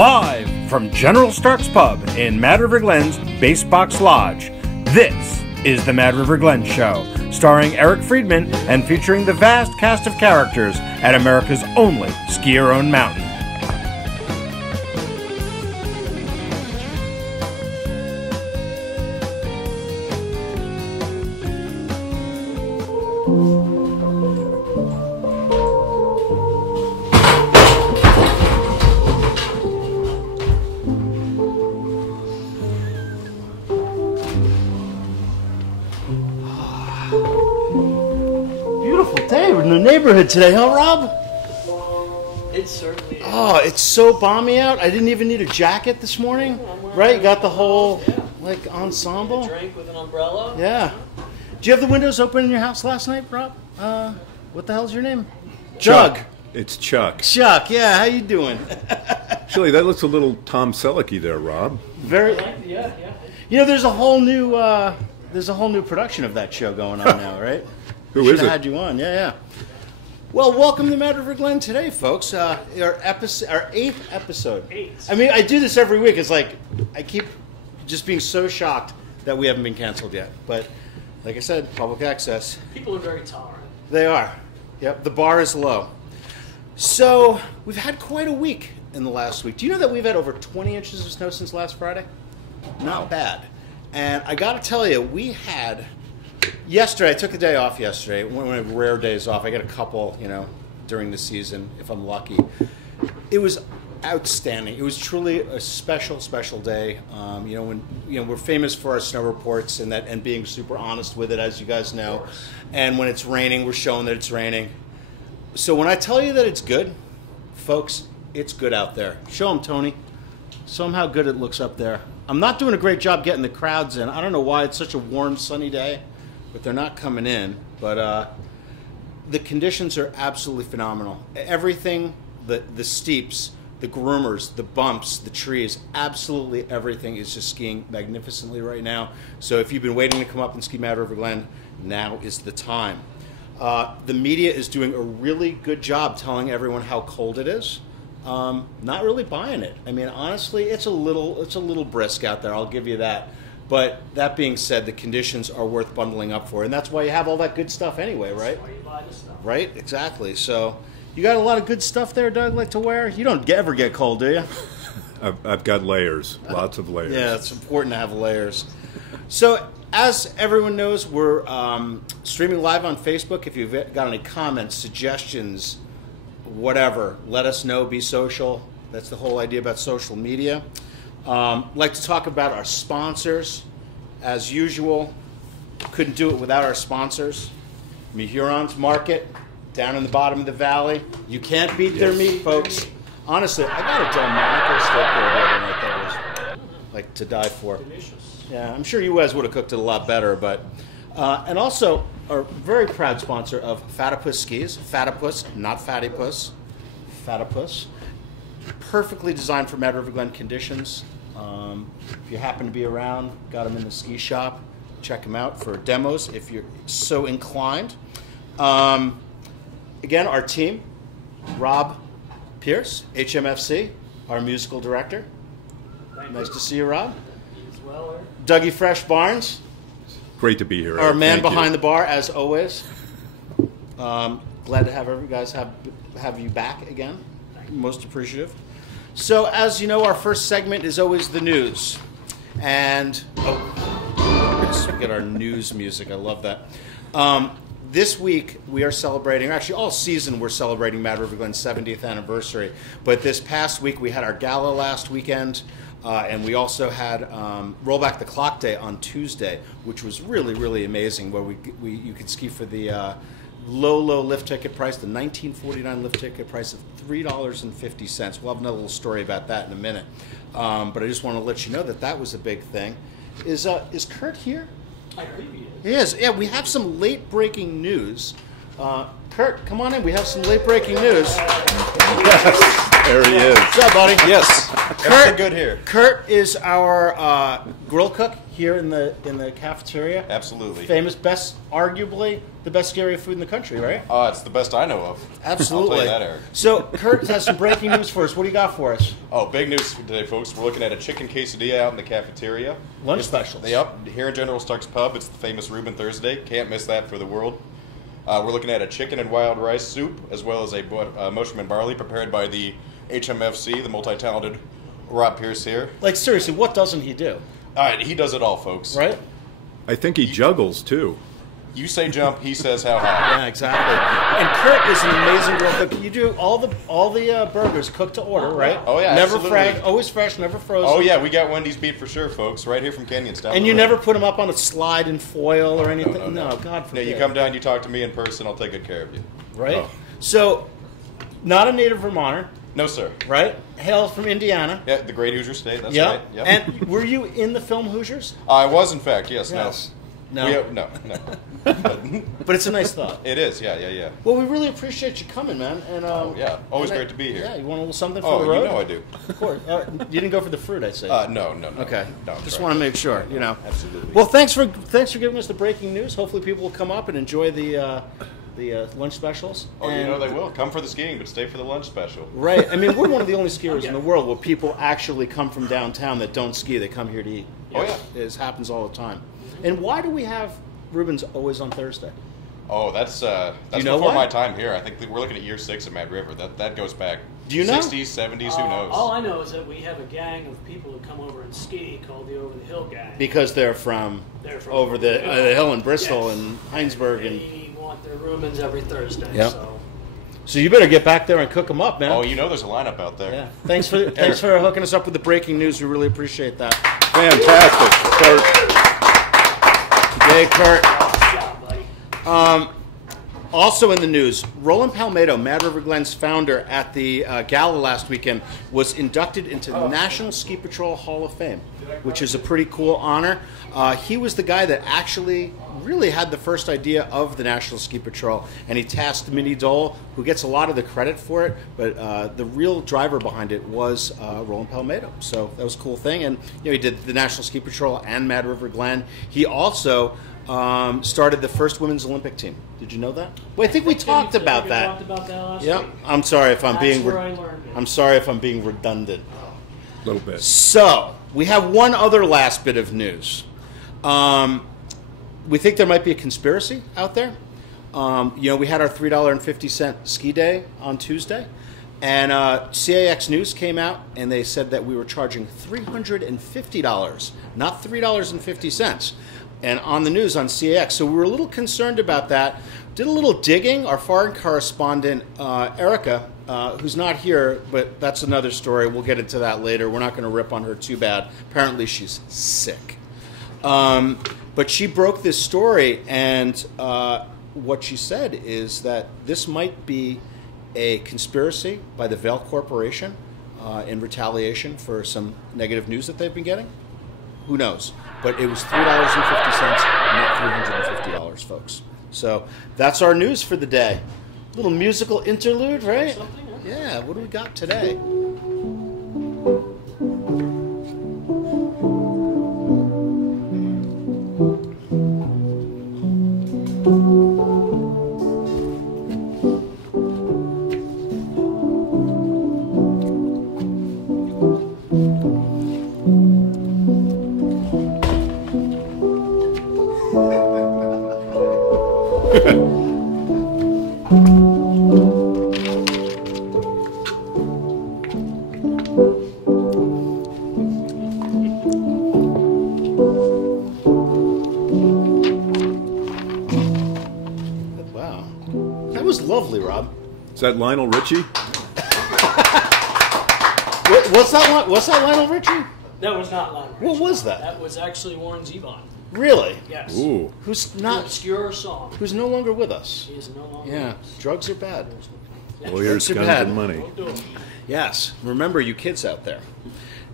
Live from General Stark's Pub in Mad River Glen's Basebox Lodge, this is the Mad River Glen Show, starring Eric Friedman and featuring the vast cast of characters at America's only skier-owned mountain. Neighborhood today, huh, Rob? It certainly is. Oh, it's so balmy out. I didn't even need a jacket this morning. Right? You got the whole like ensemble. A drink with an umbrella. Yeah. Do you have the windows open in your house last night, Rob? What the hell's your name? Chuck. Doug. It's Chuck. Chuck. Yeah. How you doing? Actually, that looks a little Tom Selleck-y there, Rob. Very. Yeah. You know, there's a whole new production of that show going on now, right? Who Should is have it? had you on. Yeah. Well, welcome to Mad River Glen today, folks. Our 8th episode. I mean, I do this every week. It's like I keep just being so shocked that we haven't been canceled yet. But like I said, public access. People are very tolerant. They are. Yep, the bar is low. So we've had quite a week in the last week. Do you know that we've had over 20 inches of snow since last Friday? Not bad. And I got to tell you, we had... Yesterday, I took a day off yesterday. One of my rare days off. I get a couple, during the season, if I'm lucky. It was outstanding. It was truly a special, special day. When we're famous for our snow reports and being super honest with it, as you guys know. And when it's raining, we're showing that it's raining. So when I tell you that it's good, folks, it's good out there. Show them, Tony. Show them how good it looks up there. I'm not doing a great job getting the crowds in. I don't know why it's such a warm, sunny day. But they're not coming in. But the conditions are absolutely phenomenal. Everything, the steeps, the groomers, the bumps, the trees, absolutely everything is just skiing magnificently right now. So if you've been waiting to come up and ski Mad River Glen, now is the time. The media is doing a really good job telling everyone how cold it is. Not really buying it. I mean, honestly, it's a little brisk out there. I'll give you that. But that being said, the conditions are worth bundling up for. And that's why you have all that good stuff anyway, right? That's why you buy the stuff. Right? Exactly. So you got a lot of good stuff there, Doug, like to wear? You don't ever get cold, do you? I've got layers, lots of layers. Yeah, it's important to have layers. So as everyone knows, we're streaming live on Facebook. If you've got any comments, suggestions, whatever, let us know. Be social. That's the whole idea about social media. Like to talk about our sponsors. As usual, couldn't do it without our sponsors. Huron's Market, down in the bottom of the valley. You can't beat their meat, folks. Honestly, I got a Delmonico steak there the other night that was like to die for. Delicious. Yeah, I'm sure you guys would have cooked it a lot better, but and also our very proud sponsor of Fatipus Skis. Fatipus, not Fattypuss. Fatipus. Perfectly designed for Mad River Glen conditions. If you happen to be around, got them in the ski shop. Check them out for demos if you're so inclined. Again, our team, Rob Pierce, HMFC, our musical director. Nice to see you, Rob. As well, Eric. Dougie Fresh Barnes. Great to be here, Our Eric. man Thank behind you. the bar, as always. Glad to have you guys have you back again. Most appreciative. So, as you know, our first segment is always the news. And, let's get our news music. I love that. This week, we are celebrating, actually all season we're celebrating Mad River Glen's 70th anniversary. But this past week, we had our gala last weekend. And we also had Roll Back the Clock Day on Tuesday, which was really, really amazing, where you could ski for the low lift ticket price, the $19.49 lift ticket price of $3.50. We'll have another little story about that in a minute. But I just want to let you know that was a big thing. Is Kurt here? I believe he is. He is. Yeah, we have some late-breaking news. Kurt, come on in. We have some late-breaking news. There he is. What's up, buddy? Yes. Everything good here. Kurt is our grill cook here in the cafeteria. Absolutely. Famous, arguably the best scary food in the country, right? It's the best I know of. Absolutely. I'll tell you that, Eric. So Kurt has some breaking news for us. What do you got for us? Oh, big news today, folks. We're looking at a chicken quesadilla out in the cafeteria. Lunch specials. Yep. Here in General Stark's Pub, it's the famous Reuben Thursday. Can't miss that for the world. We're looking at a chicken and wild rice soup, as well as a mushroom and barley prepared by the HMFC, the multi-talented Rob Pierce here. Like, seriously, what doesn't he do? All right, he does it all, folks. Right? I think he juggles too. You say jump, he says how high. Yeah, exactly. And Kurt is an amazing grill cook. You do all the burgers cooked to order, right? Oh, yeah, never absolutely. Always fresh, never frozen. Oh, yeah, we got Wendy's beef for sure, folks, right here from Canyonstown. And you never put them up on a slide in foil or anything? No. God forbid. Yeah, you come down, you talk to me in person, I'll take good care of you. Right? Oh. So, not a native Vermonter, No, sir. right? Hail from Indiana. Yeah, the great Hoosier State, that's Yep. right. Yep. And were you in the film Hoosiers? I was, in fact, yes. Yes. No. No. No. But it's a nice thought. It is, yeah. Well, we really appreciate you coming, man. And Yeah, always and great to be here. Yeah, you want a little something for Oh, the road? you know I do. Of course. You didn't go for the fruit, I say. No. Okay. No, Just want to make sure, you know. Absolutely. Well, thanks for giving us the breaking news. Hopefully, people will come up and enjoy the lunch specials. Oh, you And- know they will. Come for the skiing, but stay for the lunch special. Right. I mean, we're one of the only skiers in the world where people actually come from downtown that don't ski. They come here to eat. Oh, yeah. It happens all the time. And why do we have Reuben's always on Thursday? Oh, that's you know before why? my time here. I think we're looking at year 6 of Mad River. That goes back. Do you know? 60s, 70s, who knows? All I know is that we have a gang of people who come over and ski called the Over the Hill Gang. Because they're from over the hill in Bristol Yes. and Heinsberg. And They want their Reubens every Thursday. Yep. So. so you better get back there and cook them up, man. Oh, you know there's a lineup out there. Yeah. Thanks for hooking us up with the breaking news. We really appreciate that. Fantastic. Yay, Kurt. Good job, buddy. Also in the news, Roland Palmetto, Mad River Glen's founder, at the gala last weekend, was inducted into the National Ski Patrol Hall of Fame, which is a pretty cool honor. He was the guy that actually really had the first idea of the National Ski Patrol, and he tasked Minnie Dole, who gets a lot of the credit for it, but the real driver behind it was Roland Palmetto. So that was a cool thing, and he did the National Ski Patrol and Mad River Glen. He also started the first women's Olympic team. Did you know that? Well, I think we talked about We that. talked about that last Yeah, week. I'm sorry if I'm That's being. where I learned it. I'm sorry if I'm being redundant. A little bit. So we have one other last bit of news. We think there might be a conspiracy out there. We had our $3.50 ski day on Tuesday, and CAX News came out and they said that we were charging $350, not $3.50. And on the news on CAX. So we were a little concerned about that. Did a little digging. Our foreign correspondent, Erica, who's not here, but that's another story. We'll get into that later. We're not going to rip on her too bad. Apparently she's sick. But she broke this story, and what she said is that this might be a conspiracy by the Vail Corporation in retaliation for some negative news that they've been getting. Who knows? But it was $3.50, not $350, folks. So that's our news for the day. Little musical interlude, right? Something, huh? Yeah, what do we got today? Wow. That was lovely, Rob. Is that Lionel Richie? What's that Lionel Richie? That was not Lionel What Richie. was that? That was actually Warren Zevon. Really? Yes. Ooh. Who's An not? obscure song. Who's no longer with us? He is no longer. Yeah, with us. drugs are bad. Lawyers, Too guns, bad. and money. Don't do it. Yes, remember you kids out there.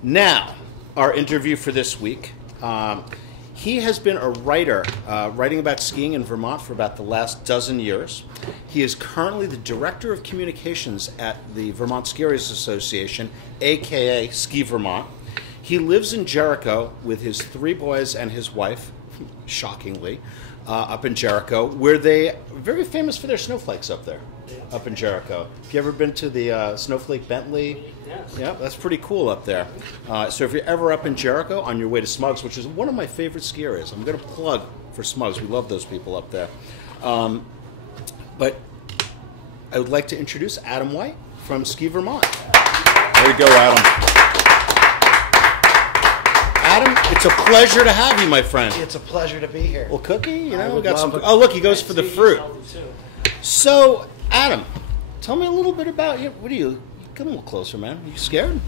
Now, our interview for this week. He has been a writer, writing about skiing in Vermont for about the last dozen years. He is currently the Director of Communications at the Vermont Ski Areas Association, a.k.a. Ski Vermont. He lives in Jericho with his 3 boys and his wife, shockingly, up in Jericho, where they are very famous for their snowflakes up there, up in Jericho. Have you ever been to the Snowflake Bentley? Yes. Yeah, that's pretty cool up there. So if you're ever up in Jericho on your way to Smugs, which is one of my favorite ski areas, I'm going to plug for Smugs. We love those people up there. But I would like to introduce Adam White from Ski Vermont. There you go, Adam. Adam, it's a pleasure to have you, my friend. It's a pleasure to be here. Well, cookie, you I know, we would got some. love it. Oh, look, he goes for the He's fruit. healthy, too. So, Adam, tell me a little bit about you. What are you? Come a little closer, man. Are you scared?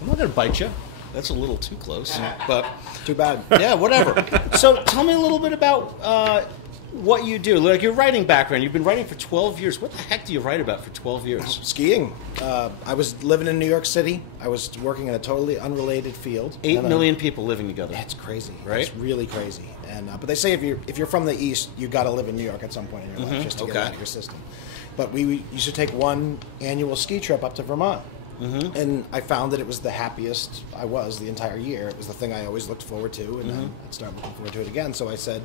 I'm not gonna bite you. That's a little too close, but Too bad. yeah, whatever. So, tell me a little bit about what you do. Like your writing background. You've been writing for 12 years. What the heck do you write about for 12 years? Skiing. I was living in New York City. I was working in a totally unrelated field. 8 And, million people living together. It's crazy. Right? It's really crazy. And but they say if you're from the East, you got to live in New York at some point in your life just to get it Okay. out of your system. But we used to take one annual ski trip up to Vermont. And I found that it was the happiest I was the entire year. It was the thing I always looked forward to, and then I'd start looking forward to it again. So I said,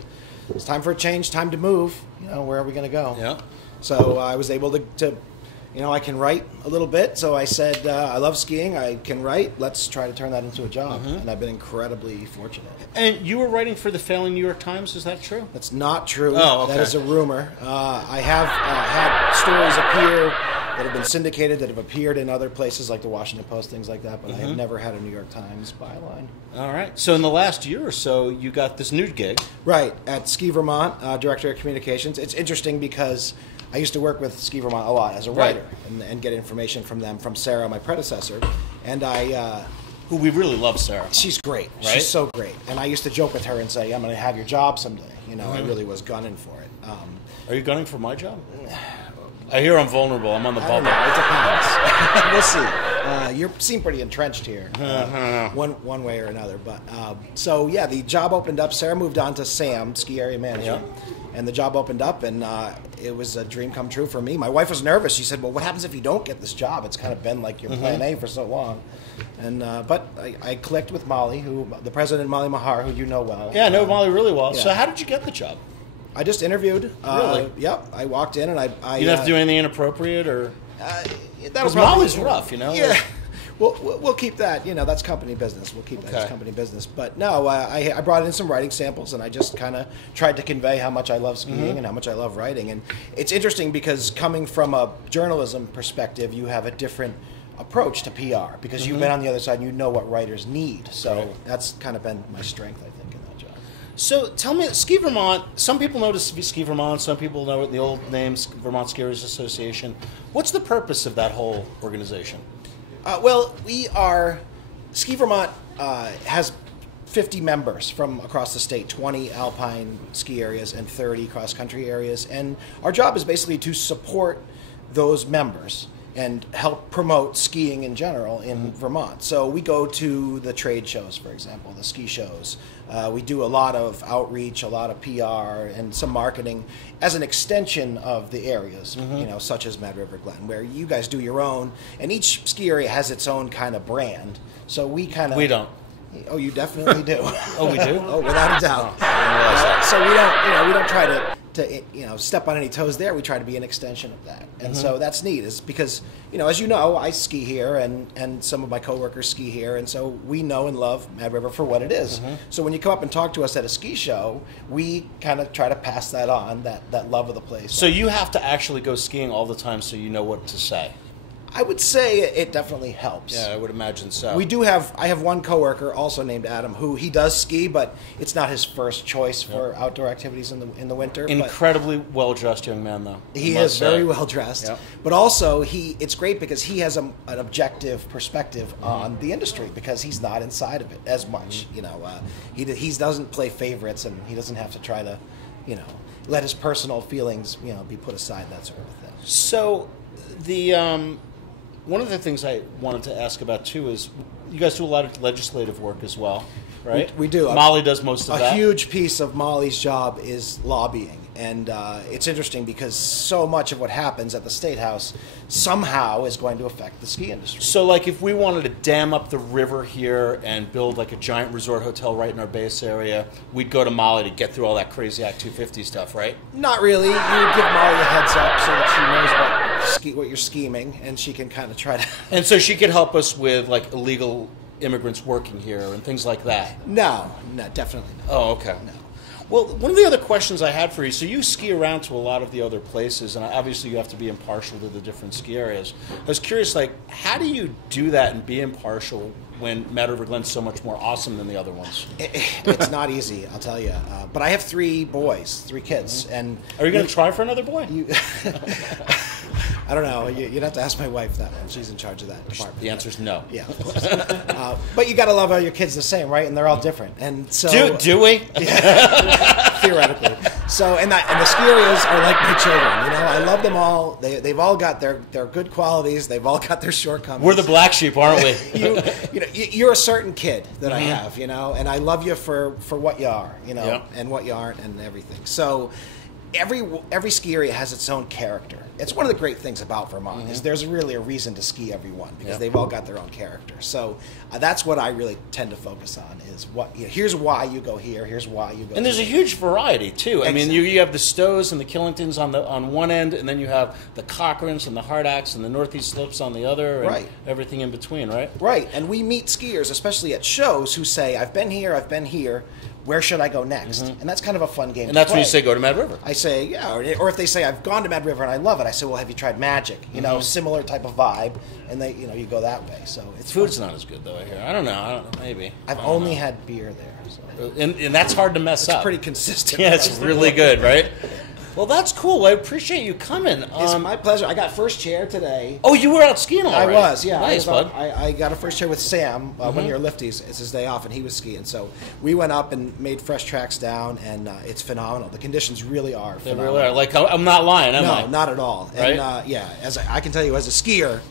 it's time for a change, time to move. You know, where are we going to go? Yeah. So I was able to, you know, I can write a little bit. So I said, I love skiing. I can write. Let's try to turn that into a job. And I've been incredibly fortunate. And you were writing for the failing New York Times. Is that true? That's not true. Oh, okay. That is a rumor. I have had stories appear that have been syndicated, that have appeared in other places like the Washington Post, things like that, but I have never had a New York Times byline. All right. So in the last year or so, you got this new gig. Right, at Ski Vermont, Director of Communications. It's interesting because I used to work with Ski Vermont a lot as a writer and get information from them, from Sarah, my predecessor. And Who we really love, Sarah. she's great. Right? She's so great. And I used to joke with her and say, I'm going to have your job someday. You know, I really was gunning for it. Are you gunning for my job? I hear I'm vulnerable. I'm on the I don't bubble. know. It depends. We'll see. You seem pretty entrenched here, one way or another. But so yeah, the job opened up. Sarah moved on to Sam, ski area manager, and the job opened up, and it was a dream come true for me. My wife was nervous. She said, "Well, what happens if you don't get this job? It's kind of been like your plan A for so long." And but I clicked with Molly, the president, Molly Mahar, who you know well. Yeah, I know Molly really well. Yeah. So how did you get the job? I just interviewed. Really? Yep. I walked in and I You didn't have to do anything inappropriate, or Because because Molly's rough, you know. Yeah. We'll keep that. You know, that's company business. We'll keep that as Okay. company business. But no, I brought in some writing samples, and I just kind of tried to convey how much I love skiing and how much I love writing. And it's interesting because coming from a journalism perspective, you have a different approach to PR because you've been on the other side and you know what writers need. So that's kind of been my strength, I think, in that job. So tell me, Ski Vermont. Some people know it as Ski Vermont. Some people know it the old name, Vermont Ski Areas Association. What's the purpose of that whole organization? Well, Ski Vermont has 50 members from across the state, 20 alpine ski areas and 30 cross-country areas. And our job is basically to support those members and help promote skiing in general in Vermont. So we go to the trade shows, for example, the ski shows. We do a lot of outreach, a lot of PR, and some marketing as an extension of the areas, you know, such as Mad River Glen, where you guys do your own, and each ski area has its own kind of brand. So we kind of... We don't. Oh, you definitely do. Oh, we do? Oh, without a doubt. So we don't try to step on any toes there. We try to be an extension of that. And so that's neat, is because, as you know, I ski here and some of my coworkers ski here, and so we know and love Mad River for what it is. So when you come up and talk to us at a ski show, we kind of try to pass that on, that love of the place. So you have to actually go skiing all the time so you know what to say. I would say it definitely helps. Yeah, I would imagine so. I have one coworker also named Adam who he does ski, but it's not his first choice for outdoor activities in the winter. Incredibly well dressed young man, though. He is very well dressed, but also it's great because he has an objective perspective on the industry because he's not inside of it as much. He doesn't play favorites, and he doesn't have to try to, let his personal feelings be put aside, that sort of thing. So one of the things I wanted to ask about too is you guys do a lot of legislative work as well, right? We do. Molly does most of that. A huge piece of Molly's job is lobbying. And it's interesting because so much of what happens at the State House somehow is going to affect the ski industry. So, like, if we wanted to dam up the river here and build, like, a giant resort hotel right in our base area, we'd go to Molly to get through all that crazy Act 250 stuff, right? Not really. You would give Molly a heads up so that she knows what you're scheming, and she can kind of try to... And so she could help us with, like, illegal immigrants working here and things like that? No, definitely not. Oh, okay. No. Well, one of the other questions I had for you, so you ski around to a lot of the other places, and obviously you have to be impartial to the different ski areas. I was curious, like, how do you do that and be impartial when Mad River Glen's so much more awesome than the other ones? It's not easy, I'll tell you. But I have 3 boys, 3 kids. And are you going to try for another boy? I don't know. You'd have to ask my wife that one. She's in charge of that department. The answer's no. Yeah. But you got to love all your kids the same, right? And they're all different. And so do we? Yeah, theoretically. So and the ski areas are like my children. You know, I love them all. They've all got their good qualities. They've all got their shortcomings. We're the black sheep, aren't we? You're a certain kid that I have, you know, and I love you for what you are, you know, yeah. and what you aren't, and everything. So every ski area has its own character. It's one of the great things about Vermont is there's really a reason to ski everyone because they've all got their own character. So that's what I really tend to focus on is here's why you go here, here's why you go. And there's a huge variety too. Exactly. I mean, you have the Stows and the Killingtons on one end, and then you have the Cochrans and the Hardacks and the Northeast Slopes on the other, and right. everything in between, right? Right, and we meet skiers, especially at shows, who say, I've been here, where should I go next? And that's kind of a fun game And to that's play. when you say go to Mad River. I say, yeah, or if they say, I've gone to Mad River and I love it, I say, well, have you tried Magic? You know, similar type of vibe, and you go that way. So it's Food's fun. not as good, though, I hear. I don't know, maybe. I've only had beer there. So. And that's hard to mess up. It's pretty consistent. Yeah, it's really good, right? Well, that's cool. I appreciate you coming. It's my pleasure. I got first chair today. Oh, you were out skiing already? I was, yeah. Nice, bud. I got a first chair with Sam, one of your lifties. It's his day off, and he was skiing. So we went up and made fresh tracks down, and it's phenomenal. The conditions really are They phenomenal. really are. Like, I'm not lying, am I? No, not at all. Right? And, as I can tell you, as a skier,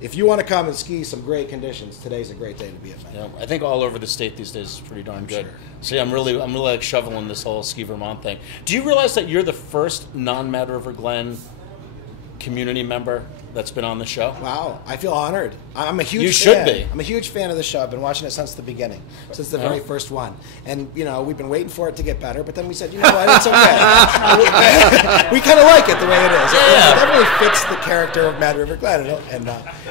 if you want to come and ski some great conditions, today's a great day to be at Mad. Yeah, I think all over the state these days is pretty darn good. Sure. See, I'm really like shoveling this whole Ski Vermont thing. Do you realize that you're the first non-Mad River Glen community member that's been on the show? Wow, I feel honored. I'm a huge You fan. should be. I'm a huge fan of the show. I've been watching it since the beginning, since the very first one. And, we've been waiting for it to get better, but then we said, you know what, it's okay. We kind of like it the way it is. Yeah. It definitely fits the character of Mad River Glen.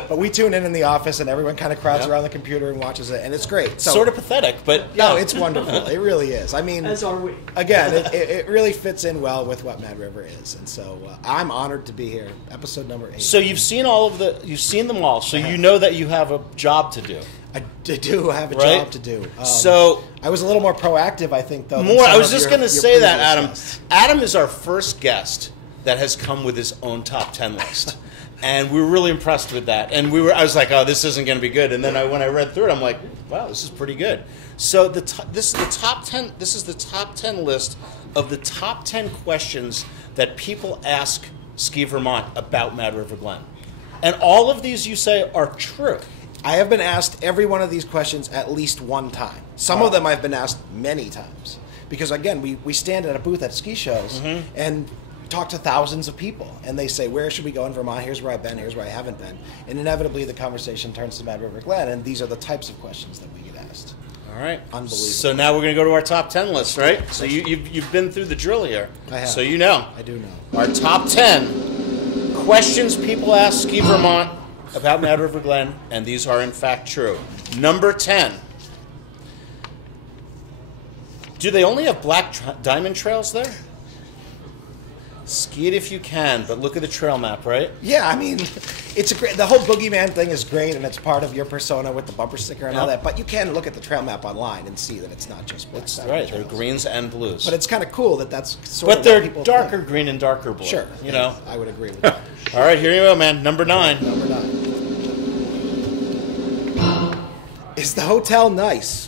But we tune in the office, and everyone kind of crowds around the computer and watches it, and it's great. So, Sort of pathetic, but no, it's wonderful. It really is. I mean, As are we. again, it really fits in well with what Mad River is, and so I'm honored to be here. Episode number 8. So you've seen you've seen them all, so you know that you have a job to do. I do have a Right? job to do. So I was a little more proactive, I think, though. than more. some I was of just your- going to your say that, previous Adam. guests. Adam is our first guest that has come with his own top 10 list. And we were really impressed with that. And I was like, oh, this isn't going to be good. And then when I read through it, I'm like, wow, this is pretty good. So this is the top 10. This is the top 10 list of the top 10 questions that people ask Ski Vermont about Mad River Glen. And all of these you say are true. I have been asked every one of these questions at least one time. Some of them I've been asked many times. Because, again, we stand at a booth at ski shows and talk to thousands of people. And they say, where should we go in Vermont? Here's where I've been. Here's where I haven't been. And inevitably the conversation turns to Mad River Glen. And these are the types of questions that we get asked. All right. Unbelievable. So now we're going to go to our top 10 list, right? So you've been through the drill here. I have. So you know. I do know. Our top 10 questions people ask Ski Vermont about Mad River Glen, and these are in fact true. Number 10. Do they only have black diamond trails there? Ski it if you can, but look at the trail map, right? Yeah, I mean, it's the whole boogeyman thing is great, and it's part of your persona with the bumper sticker and all that. But you can look at the trail map online and see that it's not just black. That's diamond right. They're trails. greens and blues. But it's kind of cool that's sort But of they're what people darker think. green and darker blue. Sure, You know. I would agree with that. All right, here you go, man. Number 9. Number 9. Is the hotel nice?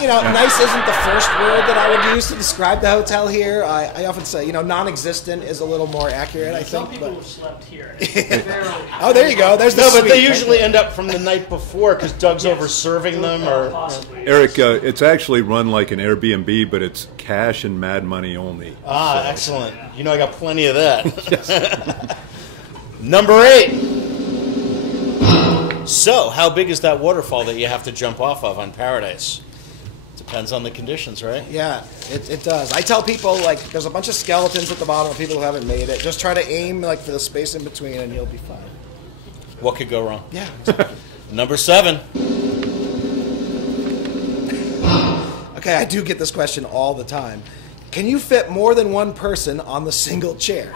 Nice isn't the first word that I would use to describe the hotel here. I often say, non-existent is a little more accurate, I Some think. people have slept here. Oh, there you go. There's the No, but suite they right usually there. end up from the night before because Doug's over serving them. Or Possibly. Eric, it's actually run like an Airbnb, but it's cash and mad money only. excellent. I got plenty of that. Number 8. So, how big is that waterfall that you have to jump off of on Paradise? Depends on the conditions, right? Yeah, it does. I tell people, there's a bunch of skeletons at the bottom of people who haven't made it. Just try to aim, for the space in between, and you'll be fine. What could go wrong? Yeah. Number 7. Okay, I do get this question all the time. Can you fit more than one person on the single chair?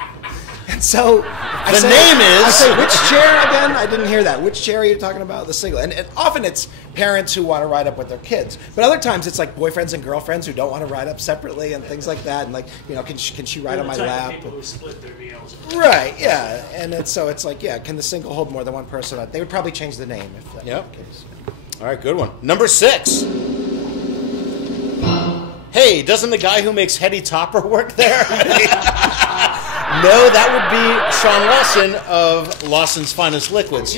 And so I say, which chair again? I didn't hear that. Which chair are you talking about? The single. And often it's parents who want to ride up with their kids. But other times it's boyfriends and girlfriends who don't want to ride up separately and things like that. And can she ride on my lap? People who split their meals. Right, yeah. And so it's can the single hold more than one person? They would probably change the name if that were the case. All right, good one. Number 6. Hey, doesn't the guy who makes Hetty Topper work there? No, that would be Sean Lawson of Lawson's Finest Liquids.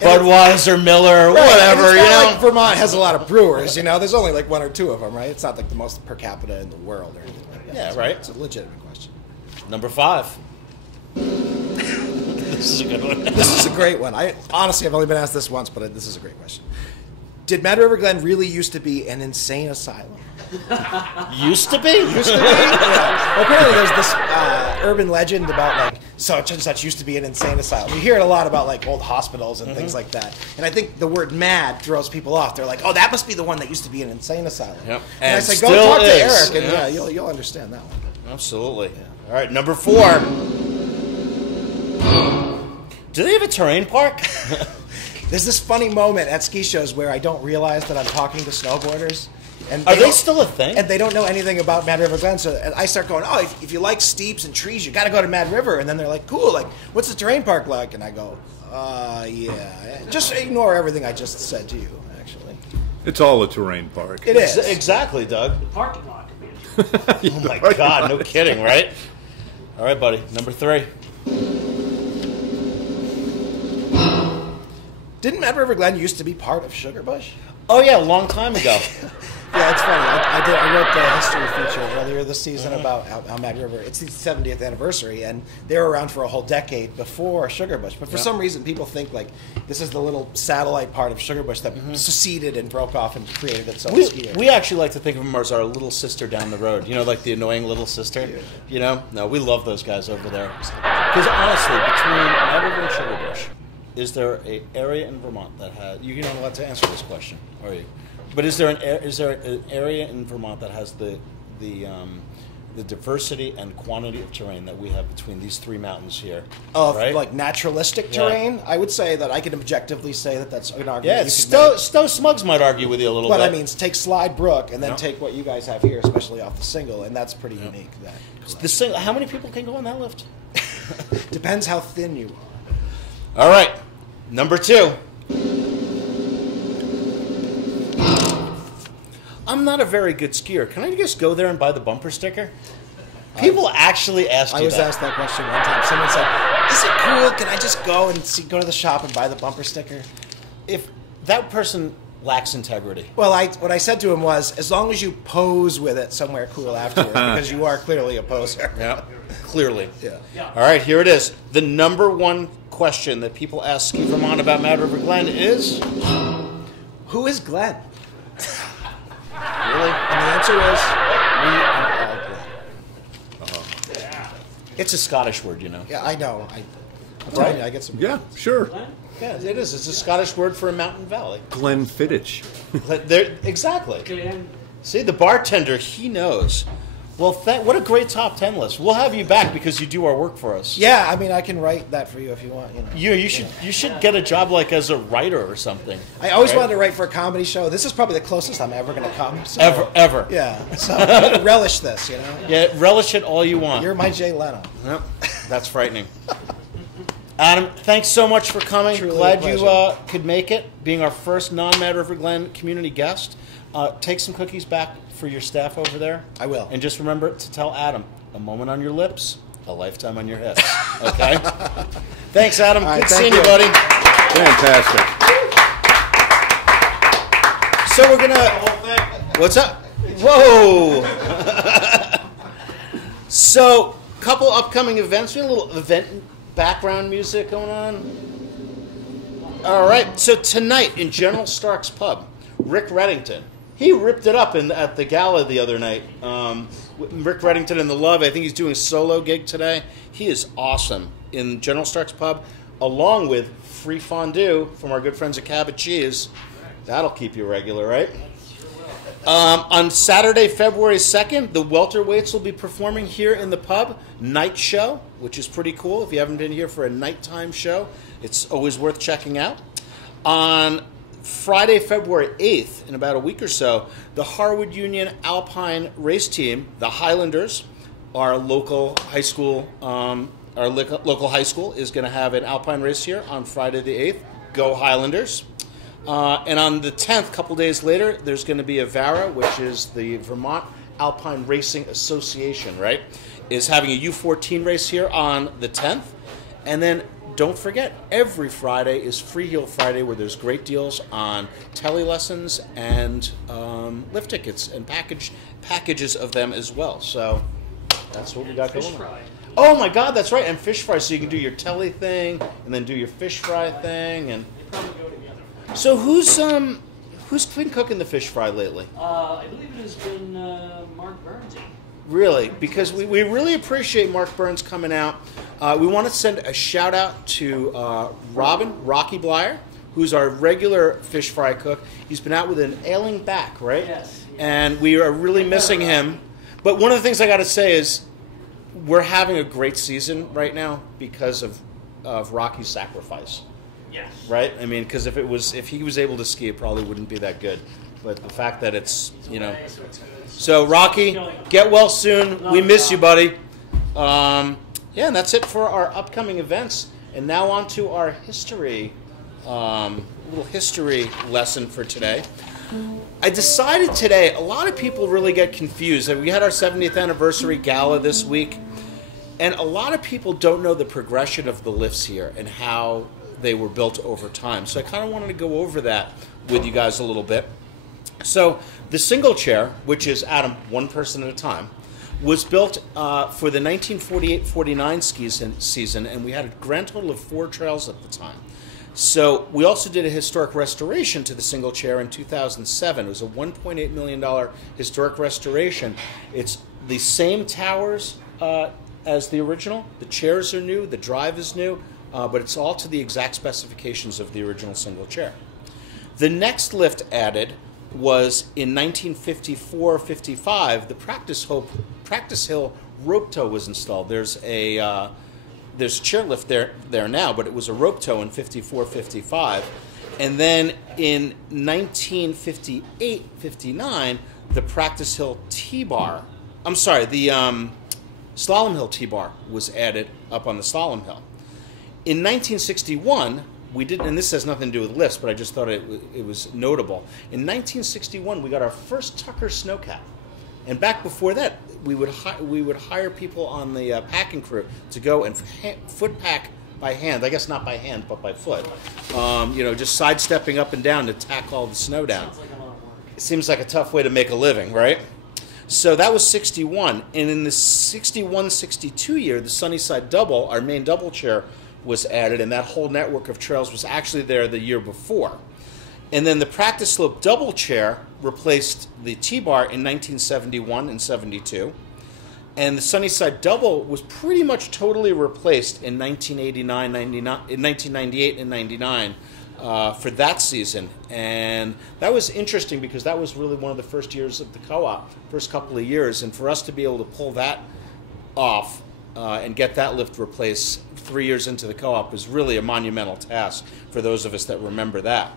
Budweiser, Miller, whatever. It's not like Vermont has a lot of brewers. There's only 1 or 2 of them, right? It's not the most per capita in the world or anything like that. Yeah, right. It's a legitimate question. Number 5. This is a good one. This is a great one. Honestly, I've only been asked this once, but this is a great question. Did Mad River Glen really used to be an insane asylum? Used to be? Used to be? Yeah. Well, apparently there's this urban legend about such and such used to be an insane asylum. You hear it a lot about old hospitals and things like that. And I think the word mad throws people off. They're like, oh, that must be the one that used to be an insane asylum. Yep. And I say, go still talk to is. Eric, and you'll understand that one. Absolutely. All right, number 4. Do they have a terrain park? There's this funny moment at ski shows where I don't realize that I'm talking to snowboarders. And Are they don't- still a thing? And they don't know anything about Mad River Glen. So and I start going, oh, if you like steeps and trees, you got to go to Mad River. And then they're like, cool, what's the terrain park like? And I go, yeah. Just ignore everything I just said to you, actually. It's all a terrain park. It is. Exactly, Doug. The parking lot could be. Oh, my God. No kidding, right? All right, buddy. Number 3. Didn't Mad River Glen used to be part of Sugarbush? Oh, yeah, a long time ago. Yeah, it's funny. I wrote the history feature earlier this season about how Mad River. It's the 70th anniversary, and they were around for a whole decade before Sugarbush. But for some reason, people think this is the little satellite part of Sugarbush that seceded and broke off and created its own ski area. We actually like to think of them as our little sister down the road. Like the annoying little sister. No, we love those guys over there. Because honestly, between Mad River and Sugarbush, is there an area in Vermont that has? You're not allowed to answer this question, are you? But is there an area in Vermont that has the diversity and quantity of terrain that we have between these 3 mountains here? Of right? naturalistic terrain, I would say that I can objectively say that that's an argument. Yeah, you could make. Stowe Smugs might argue with you a little But bit. I mean, take Slide Brook and then take what you guys have here, especially off the single, and that's pretty unique. How many people can go on that lift? Depends how thin you are. All right, number 2. I'm not a very good skier. Can I just go there and buy the bumper sticker? People actually ask you I was that. asked that question one time. Someone said, "Is it cool? Can I just go to the shop and buy the bumper sticker?" If that person lacks integrity. Well, what I said to him was, as long as you pose with it somewhere cool afterwards, because you are clearly a poser. Yeah, clearly. Yeah. All right, here it is. The number 1 question that people ask Ski Vermont about Mad River Glen is, Who is Glenn? really? And the answer is, we are all Glenn. It's a Scottish word, Yeah, I know. I'm telling you, I get some. Yeah, sure. Yeah, it is. It's a Scottish word for a mountain valley. Glenfiddich. Exactly. Glenn. See, the bartender, he knows. Well, what a great top 10 list. We'll have you back because you do our work for us. Yeah, I mean, I can write that for you if you want. You should get a job as a writer or something. I always wanted to write for a comedy show. This is probably the closest I'm ever going to come. So, Ever. Yeah. So I'm going to relish this. Yeah, relish it all you want. You're my Jay Leno. Yep. That's frightening. Adam, thanks so much for coming. Truly Glad a pleasure. you could make it, being our first non-Mad River Glen community guest. Take some cookies back for your staff over there. I will. And just remember to tell Adam, a moment on your lips, a lifetime on your hips. Okay? Thanks, Adam. All right, Good thank seeing you, you. buddy. Fantastic. So we're going to... What's up? Whoa! So, couple upcoming events. We have a little event background music going on. All right. So tonight in General Stark's Pub, Rick Reddington. He ripped it up at the gala the other night. Rick Reddington and the Love. I think he's doing a solo gig today. He is awesome in General Stark's Pub, along with free fondue from our good friends at Cabot Cheese. That'll keep you regular, right? On Saturday, February 2nd, the welterweights will be performing here in the pub. Night show, which is pretty cool. If you haven't been here for a nighttime show, it's always worth checking out. On Friday, February 8th, in about a week or so, the Harwood Union Alpine race team, the Highlanders, our local high school, is going to have an Alpine race here on Friday the 8th. Go Highlanders. And on the 10th, a couple days later, there's going to be a VARA, which is the Vermont Alpine Racing Association, right? Is having a U14 race here on the 10th. And then don't forget, every Friday is Free Heel Friday, where there's great deals on tele lessons and lift tickets and packages of them as well. So that's what we got going on. Oh my God, that's right, and fish fry. So you can do your telly thing and then do your fish fry thing. And so who's been cooking the fish fry lately? I believe it has been Mark Burns. Really? Because we really appreciate Mark Burns coming out. We want to send a shout out to Rocky Blyer, who's our regular fish fry cook. He's been out with an ailing back, right? Yes. And we are really missing him. But one of the things I got to say is we're having a great season right now because of Rocky's sacrifice. Yes. Right? I mean, because if he was able to ski, it probably wouldn't be that good. But the fact that it's, you know. So, Rocky, get well soon. We miss you, buddy. Yeah, and that's it for our upcoming events. And now on to our history, little history lesson for today. I decided today, a lot of people really get confused. We had our 70th anniversary gala this week, and a lot of people don't know the progression of the lifts here and how they were built over time. So I kind of wanted to go over that with you guys a little bit. So the single chair, which is, Adam, one person at a time, was built for the 1948-49 ski season, and we had a grand total of 4 trails at the time. So we also did a historic restoration to the single chair in 2007. It was a $1.8 million historic restoration. It's the same towers as the original. The chairs are new, the drive is new, but it's all to the exact specifications of the original single chair. The next lift added was in 1954-55, the Practice Hill rope tow was installed. There's a chairlift there now, but it was a rope tow in 54-55. And then in 1958-59, the Practice Hill T-bar, the Slalom Hill T-bar was added up on the Slalom Hill. In 1961, we did, and this has nothing to do with lifts, but I just thought it was notable. In 1961, we got our first Tucker snowcat. And back before that, we would hire people on the packing crew to go and foot pack by hand. I guess not by hand, but by foot. Just sidestepping up and down to tack all the snow down. Sounds like a lot of work. It seems like a tough way to make a living, right? So that was 61. And in the 61-62 year, the Sunnyside Double, our main double chair, was added, and that whole network of trails was actually there the year before. And then the Practice Slope Double Chair replaced the T-bar in 1971 and 72. And the Sunnyside Double was pretty much totally replaced in 1998 and 99 for that season. And that was interesting because that was really one of the first years of the co-op, first couple of years. And for us to be able to pull that off and get that lift replaced 3 years into the co-op was really a monumental task for those of us that remember that.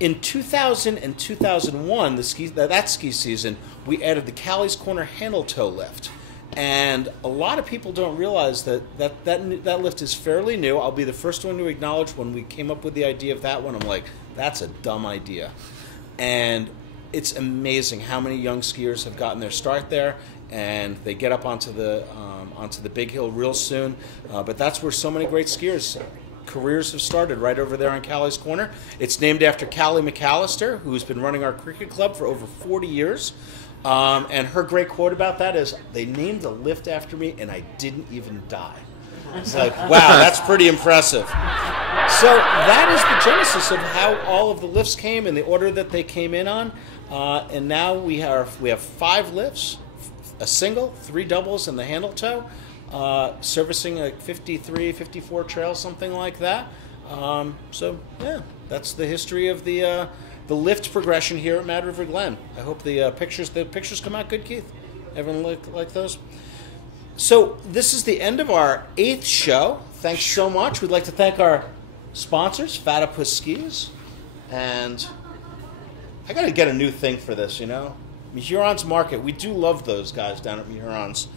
In 2000 and 2001, that ski season, we added the Callie's Corner handle tow lift. And a lot of people don't realize that lift is fairly new. I'll be the first one to acknowledge when we came up with the idea of that one, I'm like, that's a dumb idea. And it's amazing how many young skiers have gotten their start there, and they get up onto the big hill real soon. But that's where so many great skiers' careers have started, right over there on Callie's Corner. It's named after Callie McAllister, who's been running our cricket club for over 40 years. And her great quote about that is, "They named the lift after me, and I didn't even die." It's like, wow, that's pretty impressive. So that is the genesis of how all of the lifts came in the order that they came in on. And now we have 5 lifts, a single, 3 doubles, and the handle tow, servicing a 53, 54 trail, something like that. So yeah, that's the history of the lift progression here at Mad River Glen. I hope the pictures come out good, Keith. Everyone like those? So this is the end of our 8th show. Thanks so much. We'd like to thank our sponsors, Fatapus Skis, and I got to get a new thing for this, you know. Huron's Market. We do love those guys down at Huron's.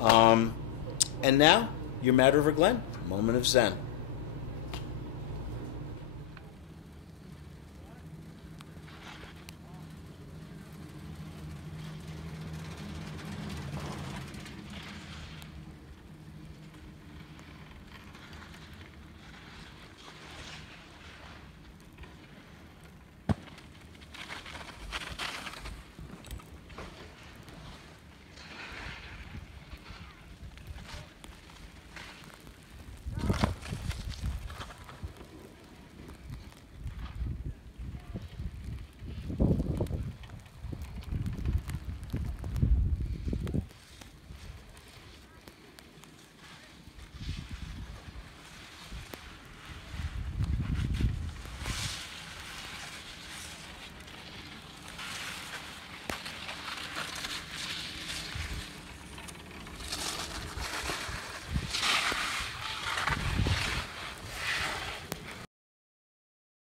And now, your Mad River Glen moment of Zen.